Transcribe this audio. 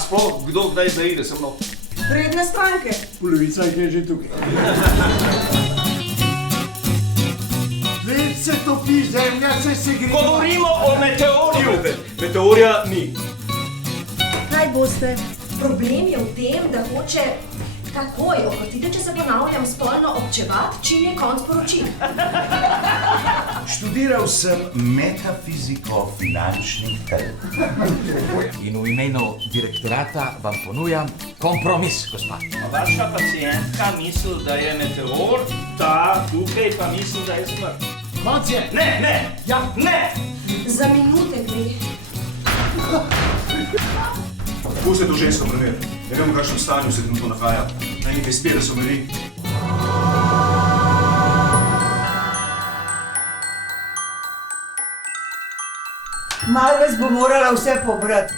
sploh kdo kdaj zaide se mno? Vredne stranke. Polovica jih je že tukaj. Svet se topi, zemlja se segreva. Govorimo o meteorju. Meteorja ni. Kaj boste? Problem je v tem, da hoče takoj, oprostite, če se ponavljam, spolno občevati, čim je konc poročil. Študiral sem metafiziko finančnih trgov. In v imenu direktorata vam ponujam kompromis, gospa. Vaša pacientka misli, da je meteor, ta tukaj pa misli, da je smrt. Konc je. Ne! Ja, ne! Za minute gre. Pustite to žensko prever. Ne vemo, v kakšnem stanju se trenutno nahaja. Naj nekaj spije, da se umiri. Malo vas bo morala vse pobrati.